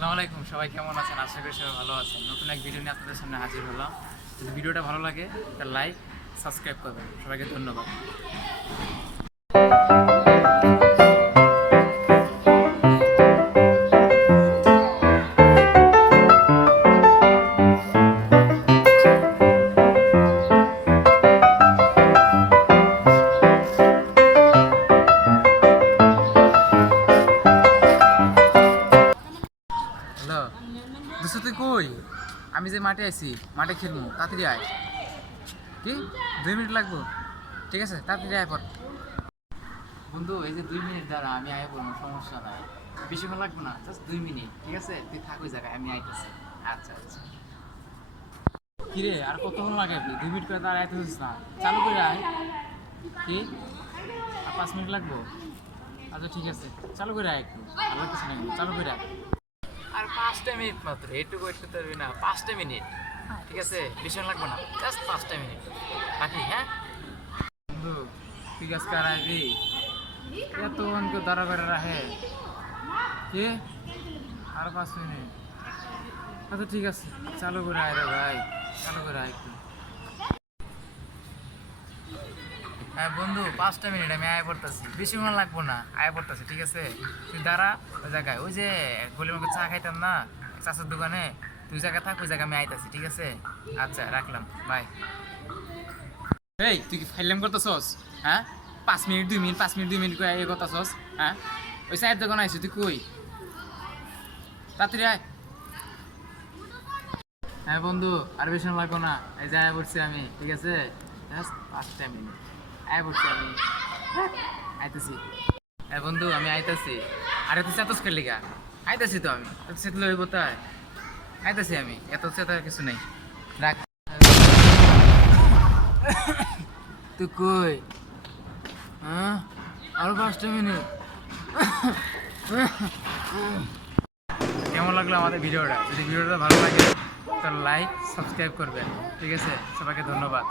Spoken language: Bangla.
আসসালামু আলাইকুম, সবাই কেমন আছেন? আশা করি সবাই ভালো আছেন। নতুন এক ভিডিও নিয়ে আপনাদের সামনে হাজির হলাম। যদি ভিডিওটা ভালো লাগে তাহলে লাইক সাবস্ক্রাইব করবেন। সবাইকে ধন্যবাদ। হ্যালো দোস্ত, তুই কই? আমি যে মাঠে আইছি, মাঠে খেলবো, তাড়াতাড়ি আয়। কি 2 মিনিট লাগবো? ঠিক আছে, তাড়াতাড়ি আয় পর। বন্ধু, এই যে 2 মিনিট দ্বারা আমি আয় পড়বো, সমস্যা নাই। বেশিক্ষণ লাগবো না, জাস্ট 2 মিনিট। ঠিক আছে, তুই থাক ওই জায়গায়, আমি আইতেছি। আচ্ছা আচ্ছা। কিরে, আর কতক্ষণ লাগে? 2 মিনিট করে তার আইতে হচ্ছে না, চালু করে আয়। কি আর 5 মিনিট লাগবো? আচ্ছা ঠিক আছে, চালু করে আয় একটু। ভালো কিছু না, চালু করে আয়। আর 5টা মিনিট মাত্র, এইটুকু একটু পারবি না? 5টা মিনিট, ঠিক আছে, বেশি লাগবে না, জাস্ট 5টা মিনিট বাকি। হ্যাঁ বন্ধু, তুই আজকে আর আইবি? এত অনেক দাঁড়া করে রাখে কে? আর 5 মিনিট? আচ্ছা ঠিক আছে, চালু করে আয় রে ভাই, চালু করে আয় একটু। হ্যাঁ বন্ধু, 5টা মিনিট আমি আয় পড়তেছি, বেশি মনে লাগবো না, আয় পড়তেছি। ঠিক আছে, তুই দাঁড়া ওই জায়গায়, ওই যে গলির মুখে চা খাইতাম না, চাষের দোকানে, তুই জায়গায় থাক, ওই জায়গায় আমি আইতাছি। ঠিক আছে, আচ্ছা রাখলাম, বাই। এই তুই কি ফাইলাম করতেছস? হ্যাঁ, 5 মিনিট 2 মিনিট, 5 মিনিট 2 মিনিট করে এ করতেছস? হ্যাঁ, ওই চায়ের দোকানে আইসি, তুই কই? তাড়াতাড়ি আয়। হ্যাঁ বন্ধু, আর বেশি সময় লাগবো না, এই যে আয় পড়ছি আমি। ঠিক আছে, জাস্ট 5টা মিনিট আয় পড়ছি আমি, আইতেছি। হ্যাঁ বন্ধু, আমি আইতাছি। আরে তুই চাতস খেললি গা? আইতাছি তো আমি, তোর সেতলে হইব তাই আইতাছি আমি, এত চেতা কিছু নেই, রাখ। তুই কই? হ্যাঁ, আরো 5টা মিনিট। কেমন লাগলো আমাদের ভিডিওটা? যদি ভিডিওটা ভালো লাগে তাহলে লাইক সাবস্ক্রাইব করবেন। ঠিক আছে, সবাইকে ধন্যবাদ।